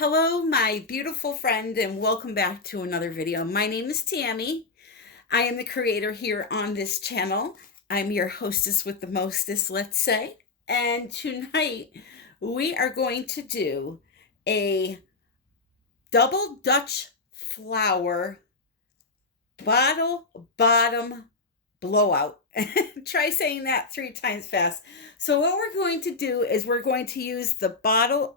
Hello, my beautiful friend, and welcome back to another video. My name is Tammy. I am the creator here on this channel. I'm your hostess with the mostest, let's say. And tonight we are going to do a double Dutch flower bottle bottom blowout. Try saying that 3 times fast. So what we're going to do is we're going to use the bottom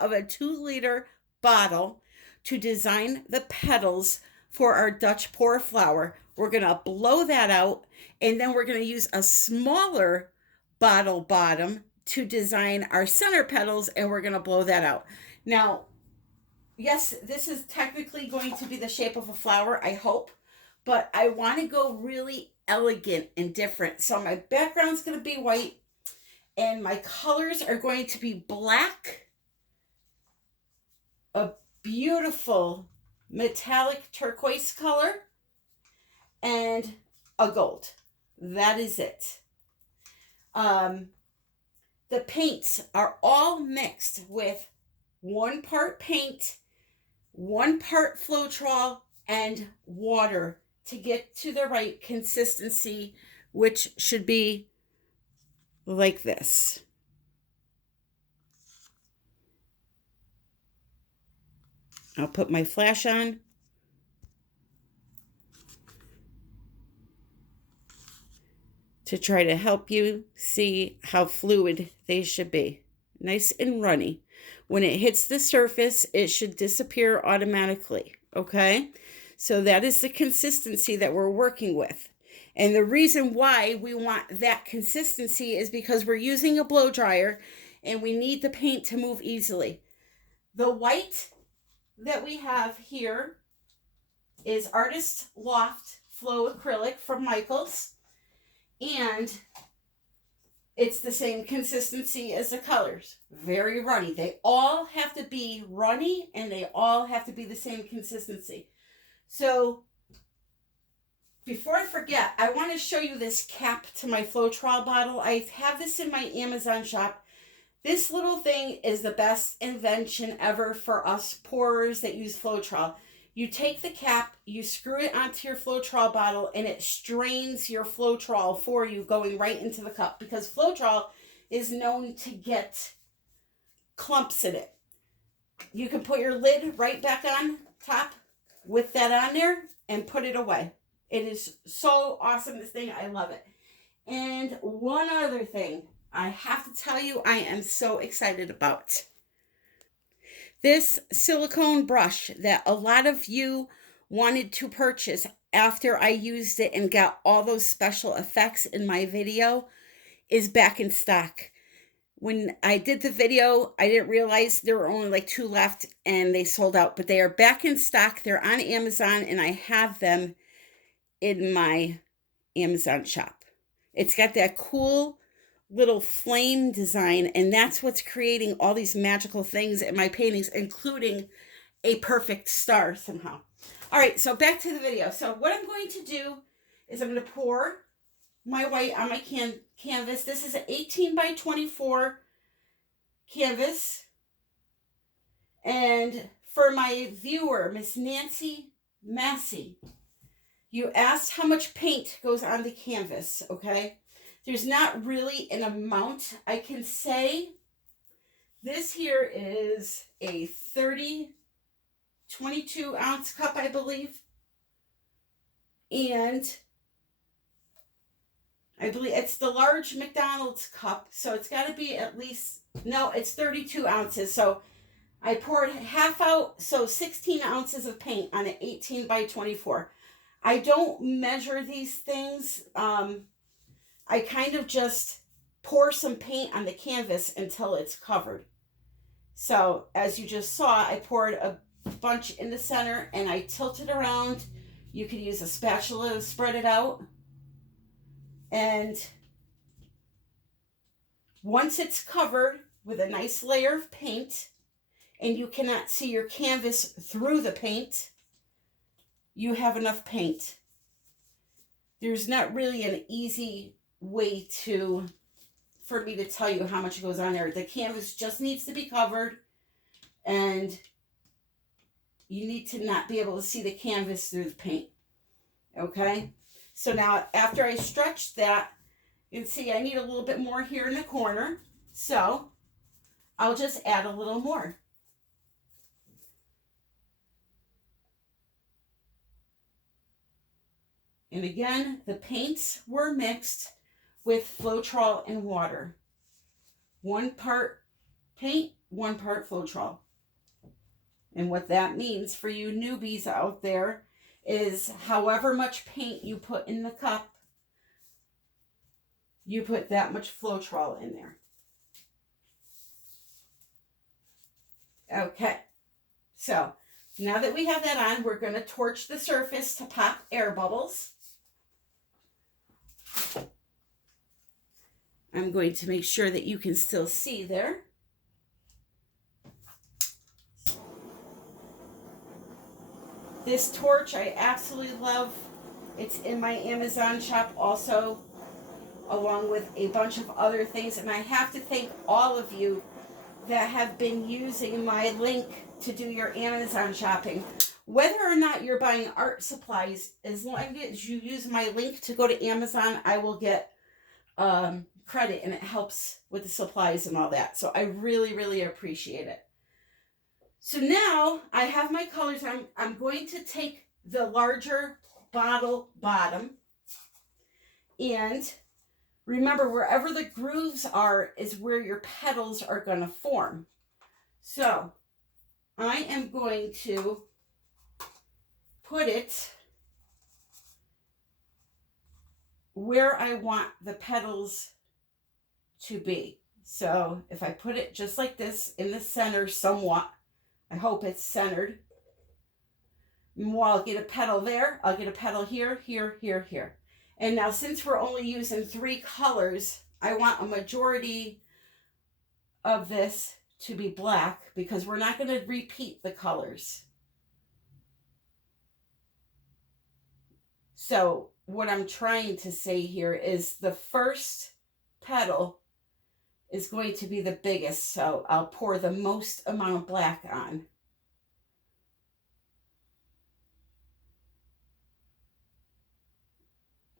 of a 2-liter bottle to design the petals for our Dutch pour flower. We're going to blow that out, and then we're going to use a smaller bottle bottom to design our center petals, and we're going to blow that out. Now, yes, this is technically going to be the shape of a flower, I hope, but I want to go really elegant and different. So my background's going to be white, and my colors are going to be black, a beautiful metallic turquoise color, and a gold. That is it. The paints are all mixed with 1 part paint, 1 part Floetrol, and water to get to the right consistency, which should be like this. I'll put my flash on. To try to help you see how fluid they should be. Nice and runny. When it hits the surface, it should disappear automatically, okay? So that is the consistency that we're working with. And the reason why we want that consistency is because we're using a blow dryer and we need the paint to move easily. The white that we have here is Artist Loft Flow Acrylic from Michaels. And it's the same consistency as the colors. Very runny. They all have to be runny, and they all have to be the same consistency. So before I forget, I want to show you this cap to my Floetrol bottle. I have this in my Amazon shop. This little thing is the best invention ever for us pourers that use Floetrol. You take the cap, you screw it onto your Floetrol bottle, and it strains your Floetrol for you, going right into the cup, because Floetrol is known to get clumps in it. You can put your lid right back on top with that on there and put it away. It is so awesome, this thing. I love it. And one other thing I have to tell you I am so excited about. This silicone brush that a lot of you wanted to purchase after I used it and got all those special effects in my video is back in stock. When I did the video, I didn't realize there were only like 2 left and they sold out, but they are back in stock. They're on Amazon and I have them in my Amazon shop. It's got that cool little flame design, and that's what's creating all these magical things in my paintings, including a perfect star somehow. All right, so back to the video. So what I'm going to do is I'm going to pour my white on my canvas. This is an 18 by 24 canvas. And for my viewer, Miss Nancy Massey, you asked how much paint goes on the canvas, okay? There's not really an amount. I can say this here is a 22-ounce cup, I believe. And I believe it's the large McDonald's cup. So it's got to be at least, no, it's 32 ounces. So I poured half out, so 16 ounces of paint on an 18 by 24. I don't measure these things. I kind of just pour some paint on the canvas until it's covered. So as you just saw, I poured a bunch in the center and I tilted around. You could use a spatula to spread it out. And once it's covered with a nice layer of paint and you cannot see your canvas through the paint, you have enough paint. There's not really an easy way for me to tell you how much goes on there. The canvas just needs to be covered and you need to not be able to see the canvas through the paint. Okay, so now after I stretched that, you can see I need a little bit more here in the corner, so I'll just add a little more. And again, the paints were mixed with Floetrol and water. 1 part paint, 1 part Floetrol. And what that means for you newbies out there is however much paint you put in the cup, you put that much Floetrol in there. Okay, so now that we have that on, we're going to torch the surface to pop air bubbles. I'm going to make sure that you can still see there. This torch I absolutely love. It's in my Amazon shop also, along with a bunch of other things. And I have to thank all of you that have been using my link to do your Amazon shopping. Whether or not you're buying art supplies, as long as you use my link to go to Amazon, I will get credit, and it helps with the supplies and all that. So I really, really appreciate it. So now I have my colors. I'm going to take the larger bottle bottom, and remember, wherever the grooves are is where your petals are going to form. So I am going to put it where I want the petals to be. So if I put it just like this in the center somewhat, I hope it's centered. Well, I'll get a petal there. I'll get a petal here, here, here, here. And now since we're only using 3 colors, I want a majority of this to be black because we're not going to repeat the colors. So what I'm trying to say here is the first petal is going to be the biggest, so I'll pour the most amount of black on.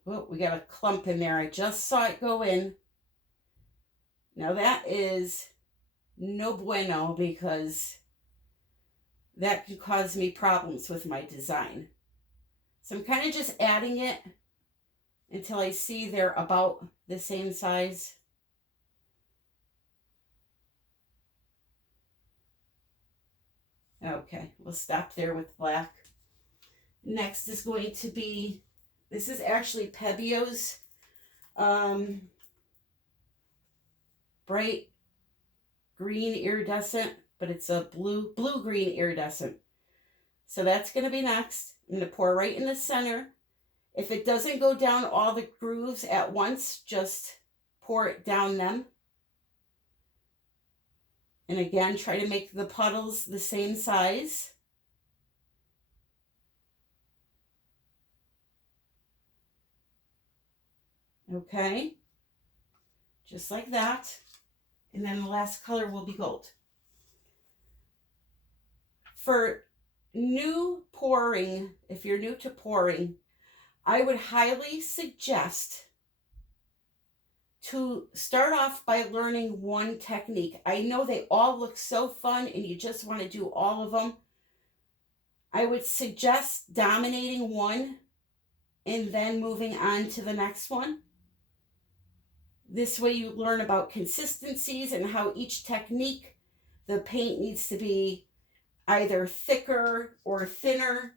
Oh, we got a clump in there. I just saw it go in. Now that is no bueno, because that can cause me problems with my design. So I'm kind of just adding it until I see they're about the same size. Okay, we'll stop there with black. Next is going to be, this is actually Pebio's bright green iridescent, but it's a blue-green iridescent. So that's going to be next. I'm going to pour right in the center. If it doesn't go down all the grooves at once, just pour it down them. And again, try to make the puddles the same size. Okay, just like that. And then the last color will be gold. For new pouring, if you're new to pouring, I would highly suggest to start off by learning one technique. I know they all look so fun and you just want to do all of them. I would suggest dominating one and then moving on to the next one. This way you learn about consistencies and how each technique, the paint needs to be either thicker or thinner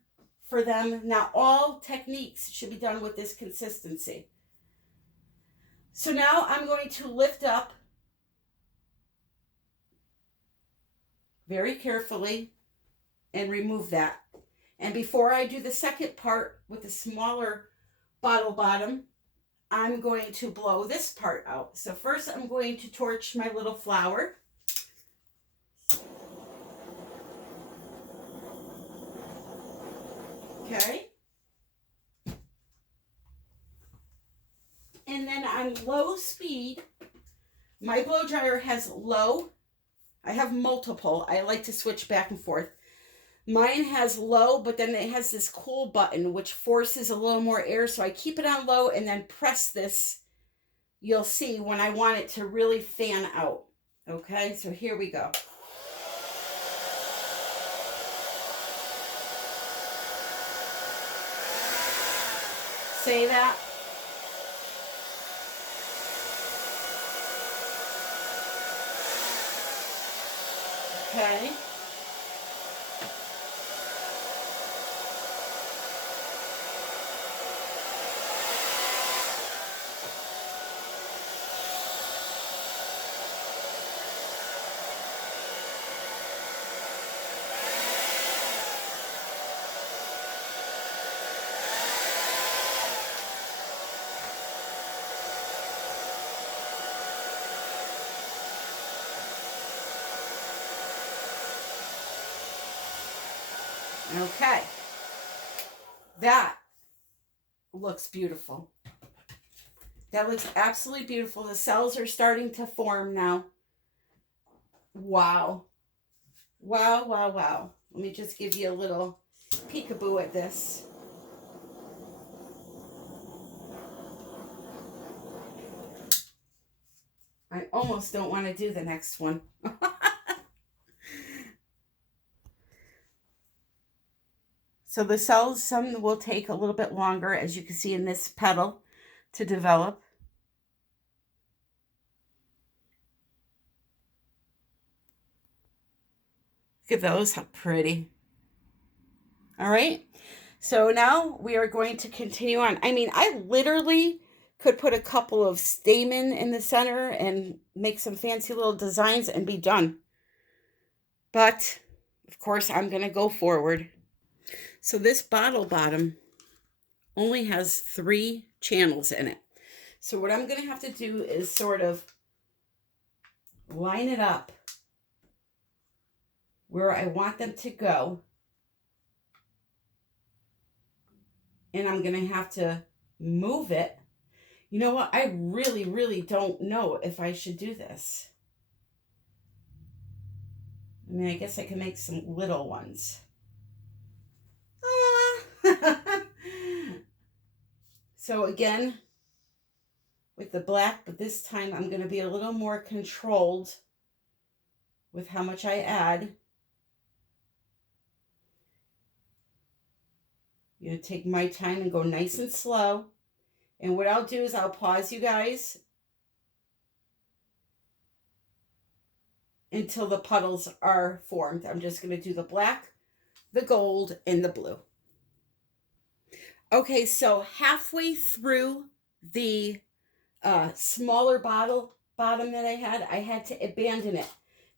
for them. Now all techniques should be done with this consistency. So now I'm going to lift up very carefully and remove that. And before I do the second part with the smaller bottle bottom, I'm going to blow this part out. So first I'm going to torch my little flower. Okay. And then on low speed, my blow dryer has low I have multiple. I like to switch back and forth. Mine has low, but then it has this cool button which forces a little more air. So I keep it on low and then press this. You'll see when I want it to really fan out. Okay, so here we go. Say that. Okay. Okay. That looks beautiful. That looks absolutely beautiful. The cells are starting to form now. Wow. Wow, wow, wow. Let me just give you a little peekaboo at this. I almost don't want to do the next one. So the cells, some will take a little bit longer, as you can see in this petal, to develop. Look at those, how pretty. All right, so now we are going to continue on. I mean, I literally could put a couple of stamen in the center and make some fancy little designs and be done. But, of course, I'm going to go forward. So this bottle bottom only has 3 channels in it. So what I'm going to have to do is sort of line it up where I want them to go. And I'm going to have to move it. You know what? I really, really don't know if I should do this. I mean, I guess I can make some little ones. So again, with the black, but this time I'm going to be a little more controlled with how much I add. I'm going to take my time and go nice and slow. And what I'll do is I'll pause you guys until the puddles are formed. I'm just going to do the black, the gold, and the blue. Okay, so halfway through the smaller bottom that I had to abandon it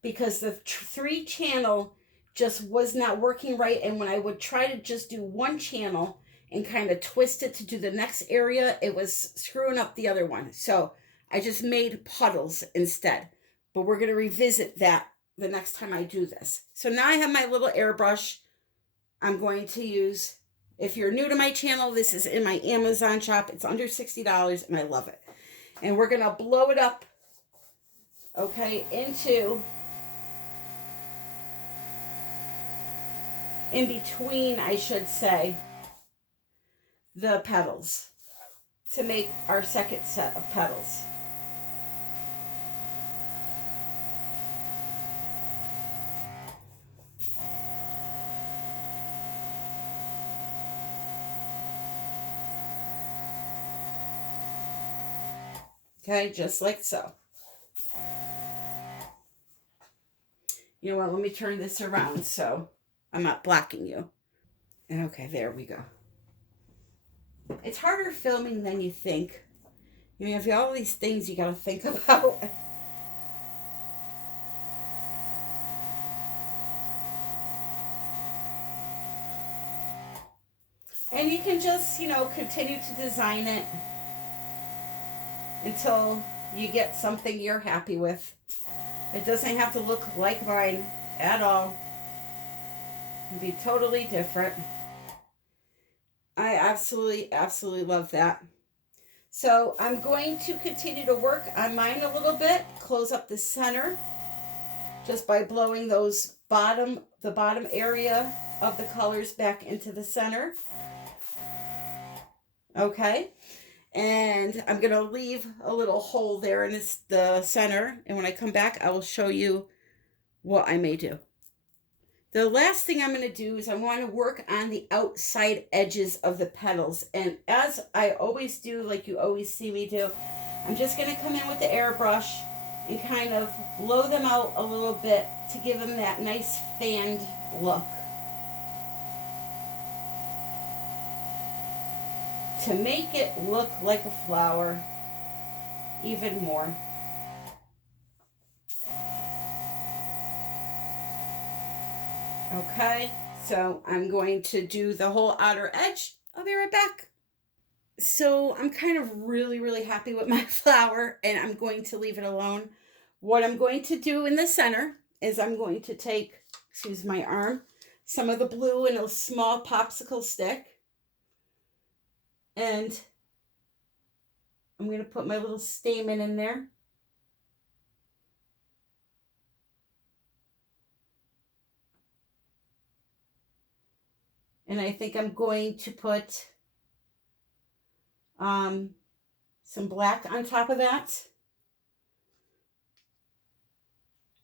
because the 3 channel just was not working right. And when I would try to just do one channel and kind of twist it to do the next area, it was screwing up the other one. So I just made puddles instead. But we're going to revisit that the next time I do this. So now I have my little airbrush. I'm going to use, if you're new to my channel, this is in my Amazon shop. It's under $60 and I love it. And we're going to blow it up, okay, in between, I should say, the petals to make our second set of petals. Okay, just like so. You know what, let me turn this around so I'm not blocking you. Okay, there we go. It's harder filming than you think. You have all these things you got to think about. And you can just, continue to design it until you get something you're happy with. It doesn't have to look like mine at all. It can be totally different. I absolutely, absolutely love that. So I'm going to continue to work on mine a little bit, close up the center, just by blowing the bottom area of the colors back into the center. Okay. And I'm going to leave a little hole there in the center. And when I come back, I will show you what I may do. The last thing I'm going to do is I want to work on the outside edges of the petals. And as I always do, like you always see me do, I'm just going to come in with the airbrush and kind of blow them out a little bit to give them that nice fanned look. To make it look like a flower even more. Okay, so I'm going to do the whole outer edge. I'll be right back. So I'm kind of really happy with my flower, and I'm going to leave it alone. What I'm going to do in the center is I'm going to take, excuse my arm, some of the blue in a small popsicle stick. And I'm going to put my little stamen in there. And I think I'm going to put some black on top of that.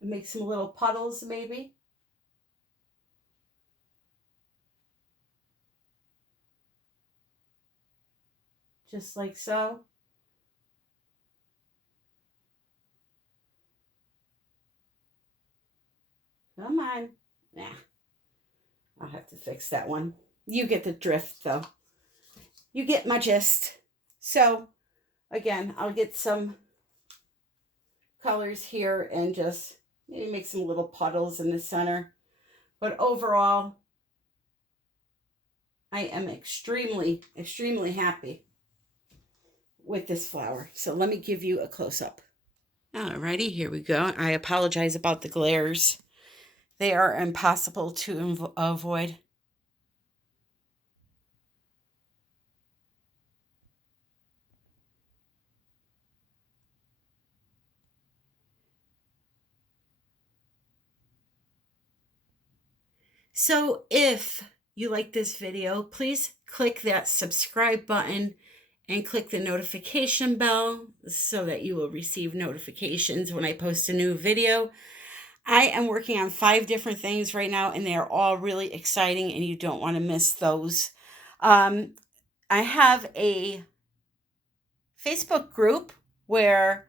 Make some little puddles maybe. Just like so. Come on. Nah. I'll have to fix that one. You get the drift though. You get my gist. So again, I'll get some colors here and just maybe make some little puddles in the center. But overall, I am extremely happy with this flower. So let me give you a close-up. Alrighty, here we go. I apologize about the glares. They are impossible to avoid. So if you like this video, please click that subscribe button and click the notification bell so that you will receive notifications when I post a new video. I am working on 5 different things right now, and they are all really exciting, and you don't want to miss those. I have a Facebook group where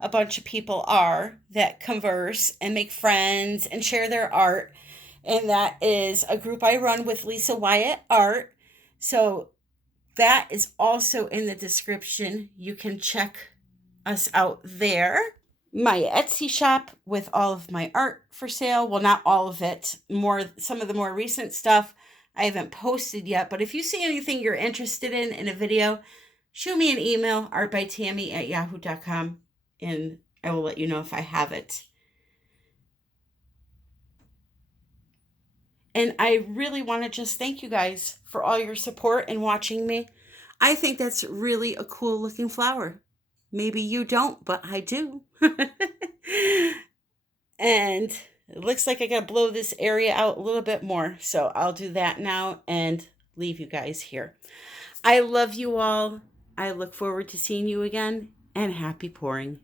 a bunch of people are that converse and make friends and share their art. And that is a group I run with Lisa Wyatt Art. So that is also in the description. You can check us out there. My Etsy shop with all of my art for sale. Well, not all of it. Some of the more recent stuff I haven't posted yet. But if you see anything you're interested in a video, shoot me an email, artbytammy@yahoo.com, and I will let you know if I have it. And I really want to just thank you guys for all your support and watching me. I think that's really a cool looking flower. Maybe you don't, but I do. And it looks like I got to blow this area out a little bit more. So I'll do that now and leave you guys here. I love you all. I look forward to seeing you again, and happy pouring.